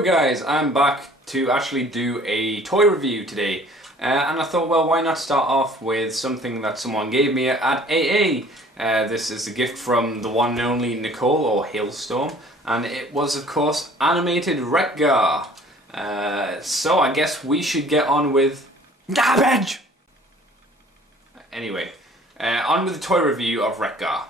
Yo guys, I'm back to actually do a toy review today, and I thought, well, why not start off with something that someone gave me at AA. This is a gift from the one and only Nicole, or Hailstorm, and it was of course Animated Wreck-Gar. So I guess we should get on with garbage! Anyway, on with the toy review of Wreck-Gar.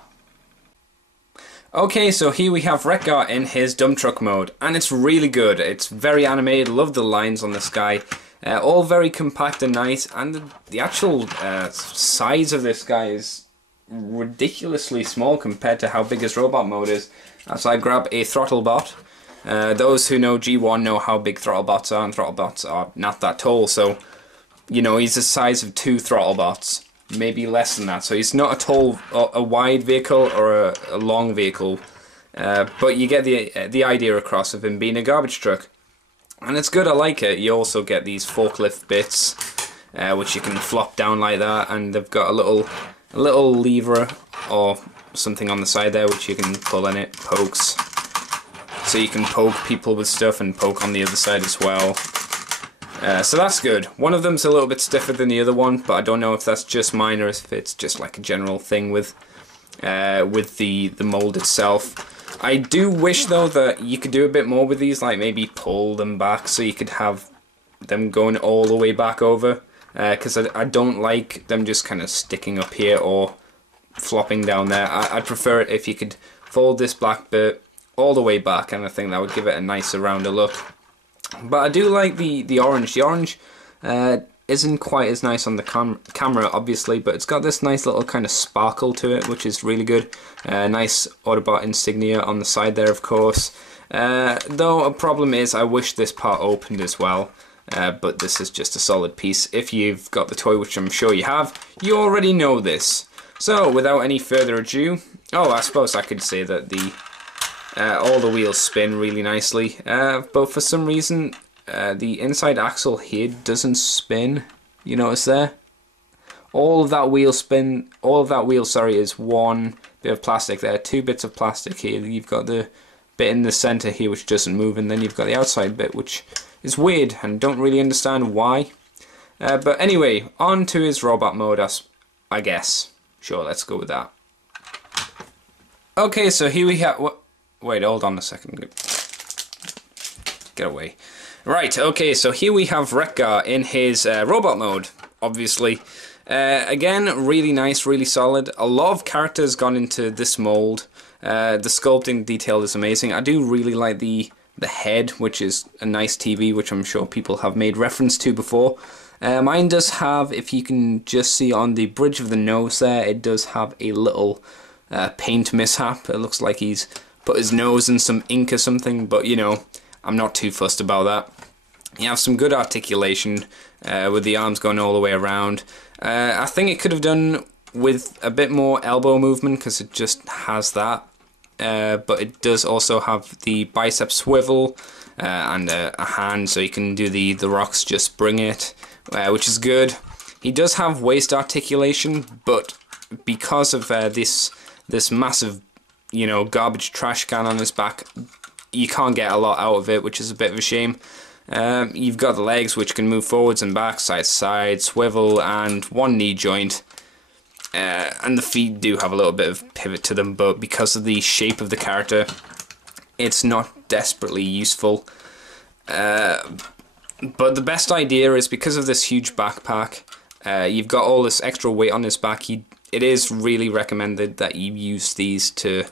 Okay, so here we have Wreck-Gar in his dump truck mode, and it's really good. It's very animated, love the lines on this guy, all very compact and nice, and the actual size of this guy is ridiculously small compared to how big his robot mode is. As I grab a throttle bot, those who know G1 know how big throttle bots are, and throttle bots are not that tall, so, you know, he's the size of 2 throttle bots. Maybe less than that, so he's not a tall, a wide vehicle or a long vehicle, but you get the idea across of him being a garbage truck, and it's good. I like it. You also get these forklift bits, which you can flop down like that, and they've got a little lever or something on the side there which you can pull, and it pokes, so you can poke people with stuff and poke on the other side as well. So that's good. One of them's a little bit stiffer than the other one, but I don't know if that's just mine or if it's just like a general thing with the mold itself. I do wish though that you could do a bit more with these, like maybe pull them back so you could have them going all the way back over, because I don't like them just kind of sticking up here or flopping down there. I'd prefer it if you could fold this black bit all the way back, and I think that would give it a nicer, rounder look. But I do like the orange. The orange isn't quite as nice on the camera, obviously, but it's got this nice little kind of sparkle to it, which is really good. Nice Autobot insignia on the side there, of course. Though a problem is, I wish this part opened as well. But this is just a solid piece. If you've got the toy, which I'm sure you have, you already know this. So, without any further ado, I suppose I could say that all the wheels spin really nicely, but for some reason the inside axle here doesn't spin. You notice there? All of that wheel, is one bit of plastic there, 2 bits of plastic here. You've got the bit in the center here which doesn't move, and then you've got the outside bit which is weird and don't really understand why. But anyway, on to his robot mode, I guess. Sure, let's go with that. Okay, so here we have... Wait, hold on a second. Get away. Right, okay, so here we have Wreck-Gar in his robot mode, obviously. Again, really nice, really solid. A lot of characters gone into this mold. The sculpting detail is amazing. I do really like the head, which is a nice TV, which I'm sure people have made reference to before. Mine does have, if you can just see on the bridge of the nose there, it does have a little paint mishap. It looks like he's put his nose in some ink or something, but you know, I'm not too fussed about that. You have some good articulation with the arms going all the way around. I think it could have done with a bit more elbow movement because it just has that, but it does also have the bicep swivel and a hand, so you can do the rocks just bring it, which is good. He does have waist articulation, but because of this massive, you know, garbage trash can on his back, you can't get a lot out of it, which is a bit of a shame. You've got the legs which can move forwards and back, side to side, swivel, and one knee joint. And the feet do have a little bit of pivot to them, but because of the shape of the character, it's not desperately useful. But the best idea is, because of this huge backpack, you've got all this extra weight on his back. It is really recommended that you use these to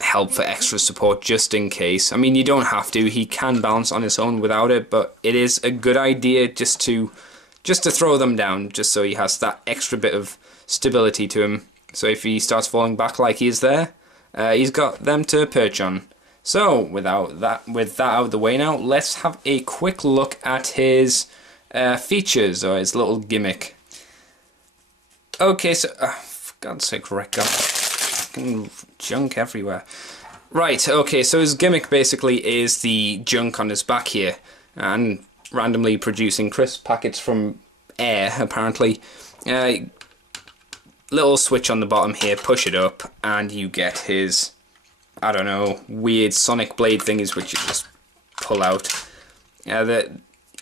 help for extra support, just in case. I mean, you don't have to. He can balance on his own without it, but it is a good idea just to throw them down, just so he has that extra bit of stability to him. So if he starts falling back like he is there, he's got them to perch on. So with that out of the way now, let's have a quick look at his features, or his little gimmick. Okay, so for God's sake, Wreck-Gar, fucking junk everywhere. Right, okay, so his gimmick basically is the junk on his back here, and randomly producing crisp packets from air, apparently. Little switch on the bottom here, push it up, and you get his, I don't know, weird sonic blade thingies which you just pull out.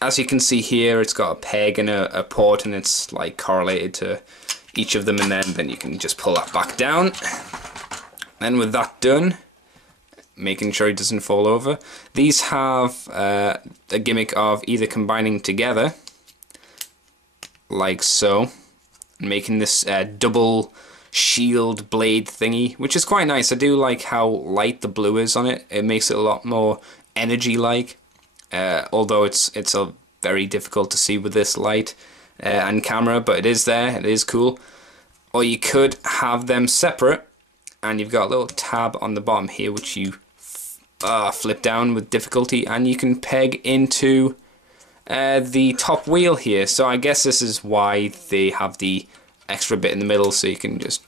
As you can see here, it's got a peg and a port, and it's like correlated to each of them, and then you can just pull that back down. Then with that done, making sure it doesn't fall over, these have a gimmick of either combining together, like so, and making this double shield blade thingy, which is quite nice. I do like how light the blue is on it. It makes it a lot more energy-like, although it's a very difficult to see with this light and camera, but it is there, it is cool. Or you could have them separate, and you've got a little tab on the bottom here which you flip down with difficulty, and you can peg into the top wheel here. So I guess this is why they have the extra bit in the middle, so you can just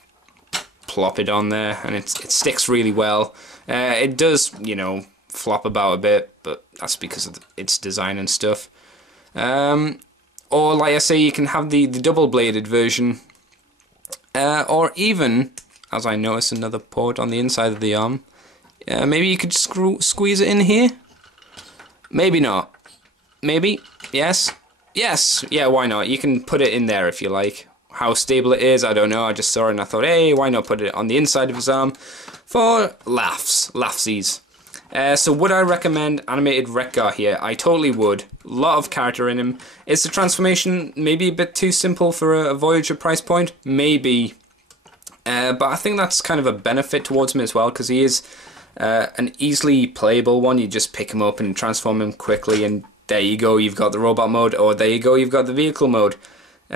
plop it on there, and it sticks really well. It does, you know, flop about a bit, but that's because of its design and stuff. Or like I say, you can have the double bladed version, or even, as I noticed, another port on the inside of the arm. Maybe you could squeeze it in here? Maybe not. Maybe? Yes? Yes! Yeah, why not? You can put it in there if you like. How stable it is, I don't know. I just saw it and I thought, hey, why not put it on the inside of his arm for laughsies. So would I recommend Animated Wreck-Gar here? I totally would. Lot of character in him. Is the transformation maybe a bit too simple for a Voyager price point? Maybe. But I think that's kind of a benefit towards him as well, because he is an easily playable one. You just pick him up and transform him quickly, and there you go, you've got the robot mode, or there you go, you've got the vehicle mode.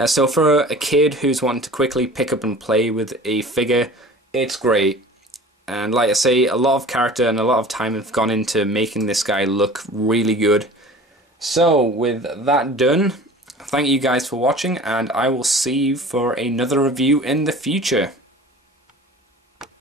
So for a kid who's wanting to quickly pick up and play with a figure, it's great. And like I say, a lot of character and a lot of time have gone into making this guy look really good. So with that done, thank you guys for watching, and I will see you for another review in the future.